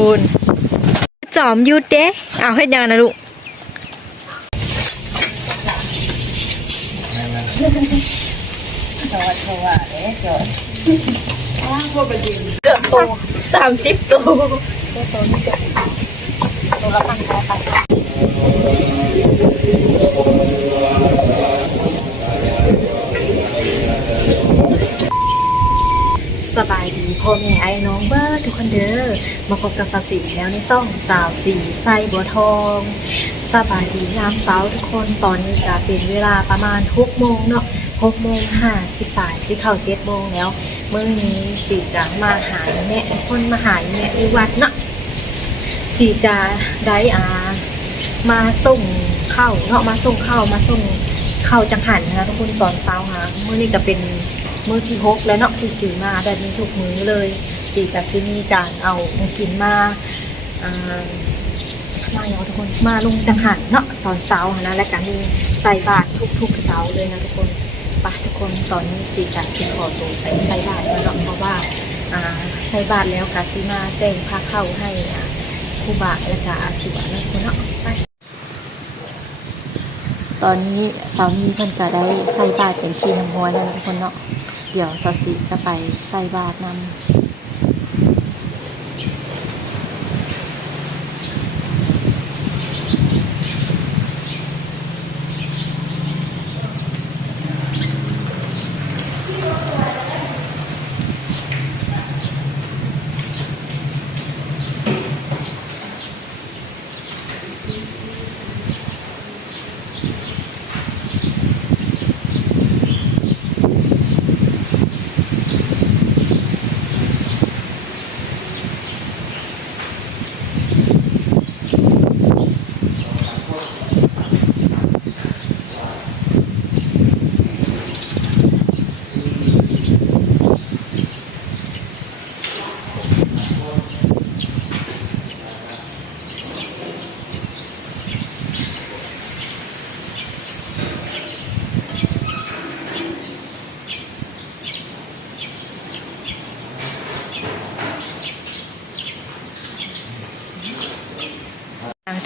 พูนจอมยุดเด้เอาเฮ็ดยังนะลูกสวัสดีว่าเด้จอยเกือบโตสามสิบโตตัวละพันกว่าพันสบาย พ่อแม่ไอ้น้องเบิร์ดทุกคนเด้อมาพบกับสาวสีแล้วในซ่องสาวสีไส้บัวทองสบายดียามเช้าทุกคนตอนนี้จะเป็นเวลาประมาณหกโมงเนาะหกโมงห้าสิบแปดที่เข้าเจ็ดโมงแล้วเมื่อนี้สีจะมาหายแม่คนมาหายแม่อีวัดเนาะสีจะได้อามาส่งเข้าเนาะมาส่งเข้ามาส่งเข้าจังหันนะคะทุกคนตอนเช้าฮะเมื่อนี้จะเป็น มือที่หกแล้วเนาะที่สีมาแบบนี้ทุกมือเลยสีจะซิมีการเอาของกินมาอ่ามาเนาะทุกคนมาลงจังหันเนาะตอนเช้านะและการมีใส่บาตรทุกๆเช้าเลยนะทุกคนไปทุกคนตอนนี้สีจะกินขอตัวไปใส่บาตรแล้วเนาะเพราะว่าอ่าใส่บาตรแล้วกาสีมาแต่งพาเข้าให้อ่าครูบาและกาอาชีวะนะทุกคนเนาะไปตอนนี้สามีเพิ่นก็ได้ใส่บาตรเป็นทีน้ำมัวแล้วนะทุกคนเนาะ เดี๋ยวสสิจะไปใส่บาตรนำ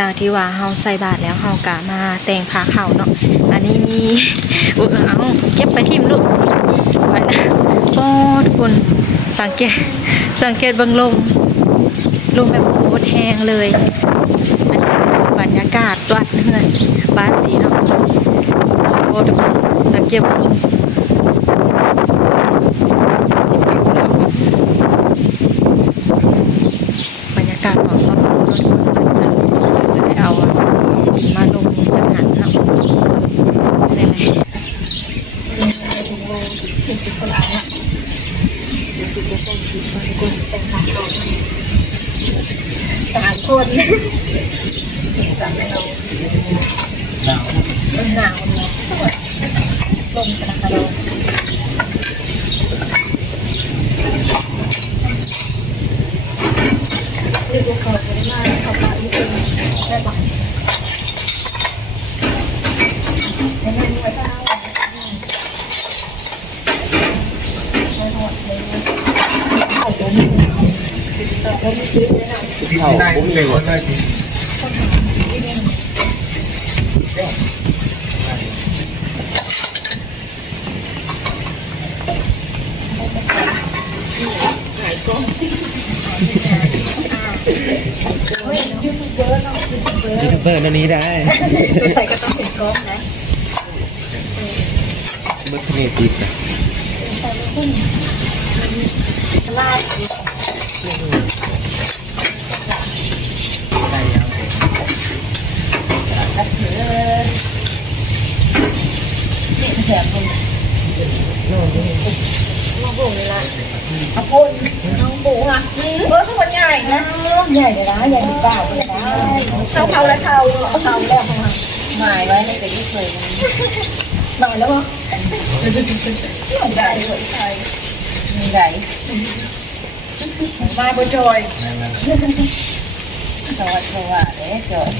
จากที่ว่าเฮาใส่บาตรแล้วเฮากะมาแต่งผ้าขาวเนาะ อันนี้มีอุ๊ยเอาเก็บไปทิมลูกไปนะโอ้ทุกคนสังเกตสังเกตเบิ่งลมลมแบบโคตรแห้งเลยอันนี้บรรยากาศวัดเฮือนบ้านสีเนาะโอ้ทุกคนสังเกตเบิ่งลมบรรยากาศเหมาะสมสมทุกคนได้เอากินมาลงจังหันเนาะได้ไหม สามคนสามไม่น้องหนามันหนาวเนาะลมกระดกเรียกว่าเขาจะได้มาเขามาอีกทีได้บ้างยังไงเนี่ยถ้าไม่หดเลย เอาตัวนี้เอาตัวนี้ซื้อเลยนะได้ผมเลยว่าได้จริงยูทูบเบอร์ตัวนี้ได้ใส่ก็ต้องถึงกล้องนะเมื่อกี้ติดนะ ใส่ขึ้นลาดนี่แถมคนน้องบุ๋งเลยละอาพนน้องบุ๋งอะเบอร์คนใหญ่นะ ใหญ่เลยนะใหญ่ถึงเปล่าเลยนะเท่าเท่าแล้วเท่าเท่าแล้วหมายไว้ในแต่ยี่เคยหมายแล้วมั้งใหญ่เลยใช่ ใหญ่มาบ่จอยสวัสดีว่าเด้จอย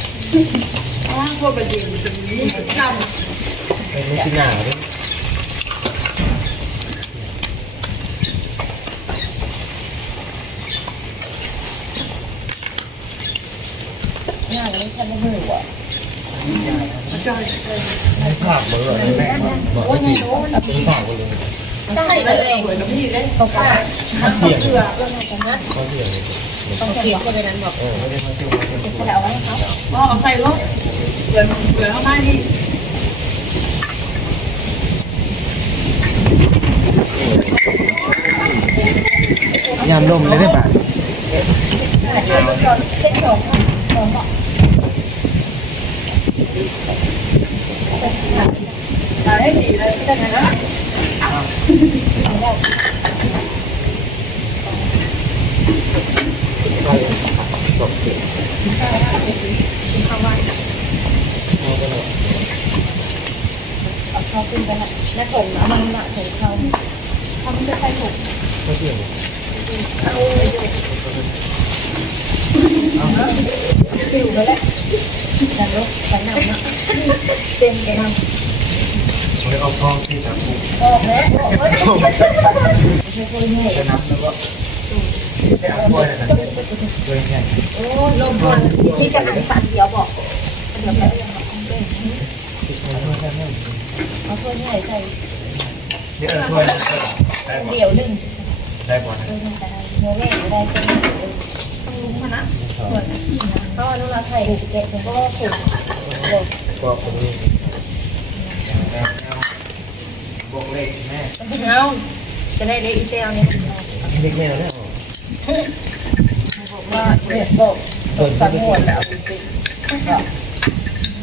เป็นลูกชิ้นหนาด้วยง่ายเลยท่านไม่มือว่ะภาพเบอร์แม่บอกว่าที่เป็นภาพเลย ใช่เลยตกปลาเที่ยงเสือเรื่องอะไรนะเขาเที่ยงต้องเขียนก็เป็นนั้นบอกเออไม่ได้มาเที่ยวมาเที่ยวใส่เอาไว้ให้เขาเอาใส่รถเดี๋ยวเดี๋ยวเข้ามานี่ยามลมเลยได้ป่ะเส้นของของบอกใส่ให้ดีเลยได้ไหมนะ เอาเขาขึ้นไปแล้วผมเอามันหนักของเขาเขาไม่ได้ใส่ถุงเขาเที่ยงติวไปแล้วแต่รถแต่หนักนะเต็มกันนะเขาเลยเอาทองที่จับปุ๊บออกแล้วออกแล้วไม่ใช่คนเหนื่จะนับแล้วก็จะเอา โอ้ลมบนที่กระหันสันเดียวบอกเดี๋ยวไปเรื่องของเรื่องถ้วยแค่นั้นเอาถ้วยใหญ่ใส่เดี๋ยวถ้วยได้กว่าเดี่ยวหนึ่งได้กว่านะถ้วยหนึ่งแต่โมเมนต์ได้เป็นต้องลุ้มมานะเพราะว่านุ่นละไทยสิเก็ตมันก็ถูกก็คนนี้บอกเลขแม่เอาจะได้ได้อีเซลเนี่ยเลขแม่แล้ว ว่าเด็กบอกเปิดฝันไม่หหมมดแล้ว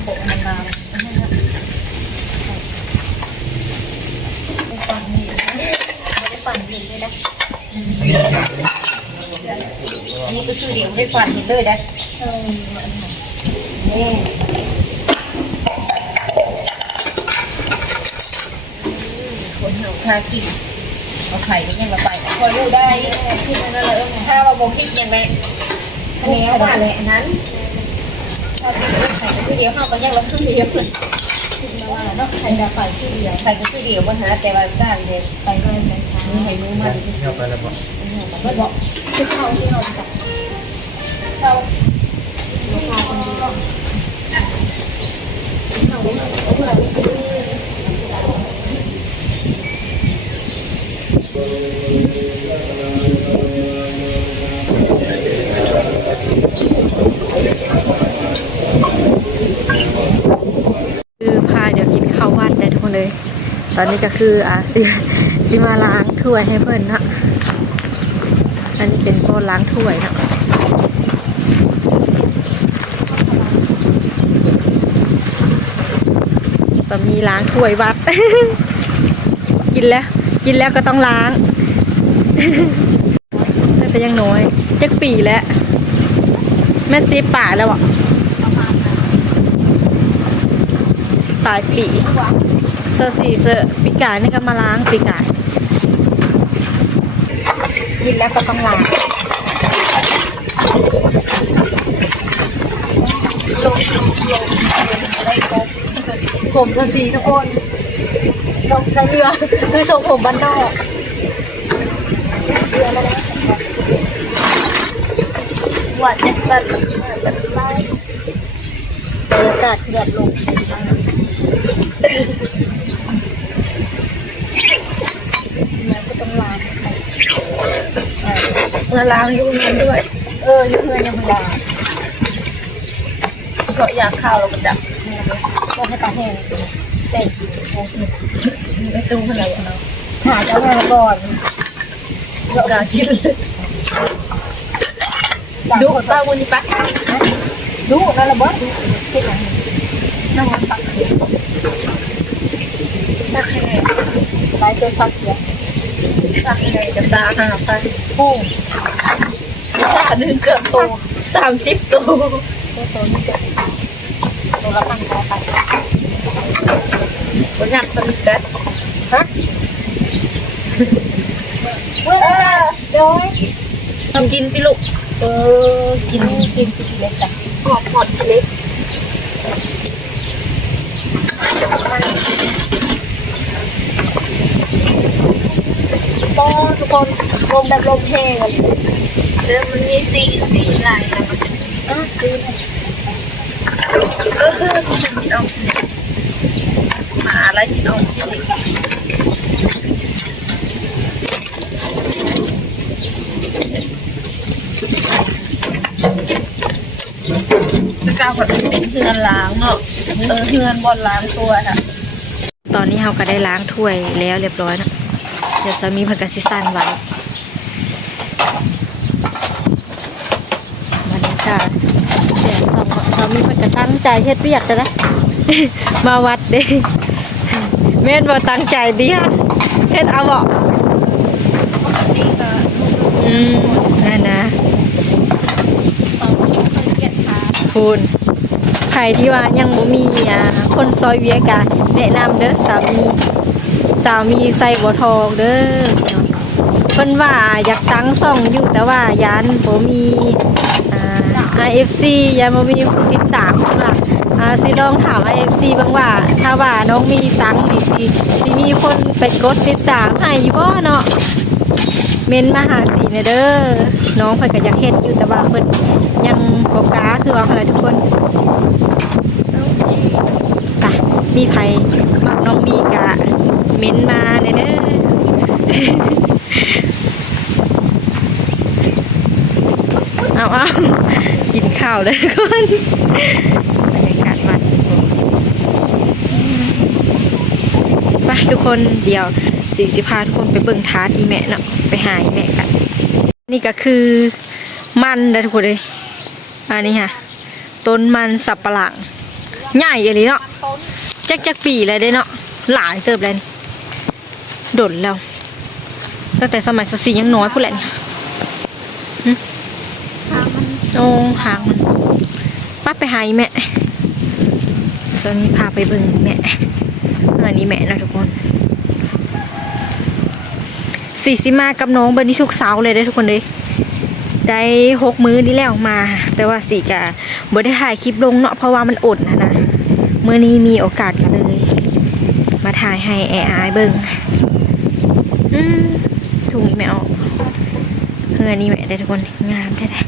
ปกมันมาไม่ฝันนี่ไม่ได้ฝันเห็นเลยนะนี่อย่างนี้อันนี้ก็คือเดี๋ยวได้ฝันเห็นเลยนะนี่คนเฮาคาคิดเอาไข่ก็ยังละป พออยู่ได้คิดนั่นเลยถ้าว่าโมคิดยังไงอันนี้ว่าเลยอันนั้นถ้าคิดใส่ก็เดียวเข้าก็ยังละครึ่งเดียวเลยว่าเนาะไข่จะไปคือเดียวไข่ก็คือเดียวปัญหาแต่ว่าสร้างเนี่ยไปก็ไม่ใช่มีให้มือมันเที่ยวไปแล้วบอกมันบอกที่เขาที่เราจับเราลูกค้าคนดีก็คือพาเดี๋ยวกินข้าววัดได้ทุกคนเลย ตอนนี้ก็คืออาซิซิมาล้างถ้วยให้เพื่อนนะอันนี้เป็นโซนล้างถ้วยนะจะมีล้างถ้วยวัด กินแล้ว กินแล้วก็ต้องล้างแต่ยังน้อยจักปีแล้ว แม่ซีป่าแล้วอะสิปลายปี เซอร์สี่เซอร์ปีกายนี่ก็มาล้างปีกายกินแล้วก็ต้องล้างผมเซอร์สี่ทุกคนลงใช้เรือคือทรงผมบ้านนอกหวานจัดสันจัดไส้บรรยากาศแบบลง แล้วก็ต้องล้าง แล้วล้างยุ่งนั้นด้วย เออยุ่งเงินยังไม่ลาเพราะอยากข้าวเราก็จับก็ให้ตาแห้งเต็มไม่ตู้ขนาดนั้นหาเจ้าแม่ก่อนเรากากินเลยดูป้าวันนี้ปะดูนั่นละบ่คิดอะไรนั่งมันปักสักแค่ไหนไปเจอสักเดียว สั่งเลยจะตาหาไปกุ้งตาหนึ่งเกือบโตสามสิบตัวตัวโตนี่จะตัวละพันกว่าไปบนหนักสนิทกันฮะเว้ยเดี๋ยวทำกินสิลูกเออกินกินกินเล็กจ้ะหอดหอดเล็ก ก็ทุกคนลมแบบลมแห้งเดี๋ยวมันมีสีสีลายแล้วมันจะเออซื้อเออคือกินเอามาอะไรเอากินอีกคือาแบบเป็นเฮือนล้างเนาะเออเฮือนบนล้างตัวค่ะ ตอนนี้เราก็ได้ล้างถ้วยแล้วเรียบร้อยนะ ดี๋ยวสามีเพิ่นก็สิสั่นไว้บรรยากาศเดี๋ยวสองสามีเพิ่นก็ตั้งใจเฮ็ดเวียกแต่ละมาวัดเด้แม่นบ่ตั้งใจดิฮะเฮ็ดเอาบ่อืมนั่นนะพูนใครที่ว่ายังบ่มีอ่าคนซอยเวียกะแนะนำเด้อสามี สามีใส่บ่ทองเด้อเพิ่นว่าอยากตั้งซ่องอยู่แต่ว่ายันบ่มีอ่า IFC ยังบ่มีผู้ติดตามเพิ่นว่าอ่าสิลองถาม IFC บ้างว่า ถ้าว่าน้องมีตังค์นี่สิสิมีคนไปกดติดตามให้อยู่บ่เนาะเม้นมาหาสีเนอเด้อ น้องเพิ่นก็อยากเฮ็ดอยู่แต่ว่าเพิ่นยังบ่กล้าคือว่าหั่นแหละทุกคนมีไผมักน้องมีกะ เม้นมาเด้อเด้อเอาเอากินข้าวเลยทุกคนบรรยากาศวัดไปทุกคนเดี๋ยวสี่สิพาทุกคนไปเบิ่งทานอีแม่เนาะไปหาอีแม่กัน นี่ก็คือมันนะทุกคนเลยอันนี้ค่ะต้นมันสับปะหลังใหญ่อย่างนี้เนาะจักจักปีเลยได้เนาะหลายเติบเลยนี่ ดนแล้ว ตั้งแต่สมัยสสียังน้อยพูดแหละนี่โอ้หางมันป้าไปหาอีแม่ตอนนี้พาไปเบิ่งแม่อันนี้แม่นะทุกคนสี่สิมากับน้องเบอร์นี้ทุกเสาร์เลยได้อทุกคนเลยได้หกมื้อนี่แล้วมา แต่ว่าสี่กะบ่ได้ถ่ายคลิปลงเนาะเพราะว่ามันอดนะนะเมื่อนี้มีโอกาสกันเลย มาถ่ายให้แอไอายเบิ่ง ถุงอีแมวเพื่อนี่แม่ได้ทุกคนงามแท้ๆ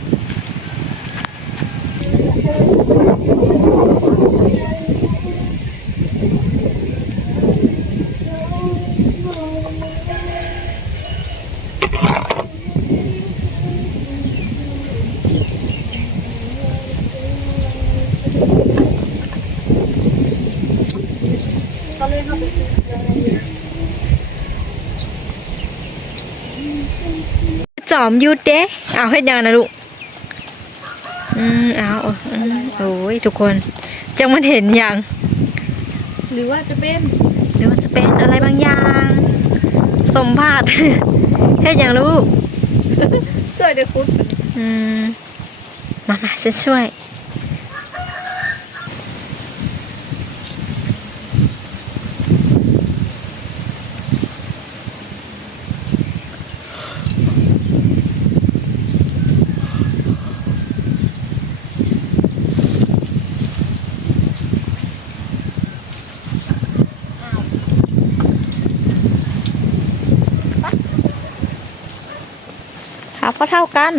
มยุดเด้เอาให้ยังนะลูกอืมเอาอืมโอ้ยทุกคนจังมันเห็นยัง หรือว่าจะเป็นหรือว่าจะเป็นอะไรบางอย่างสมบัติให้ยังลูกเสื้อเด็กคุณอืมมามาฉันช่วย ก็เท่ากัน